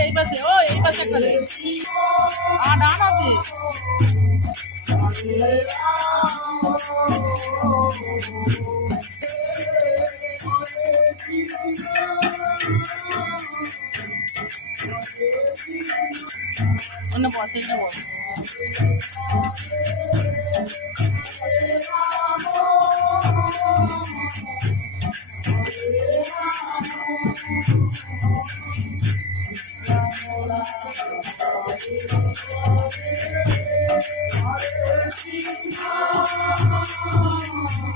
এই পাশে ও এই পাশে করে ডান আছে অন্য বসে নেব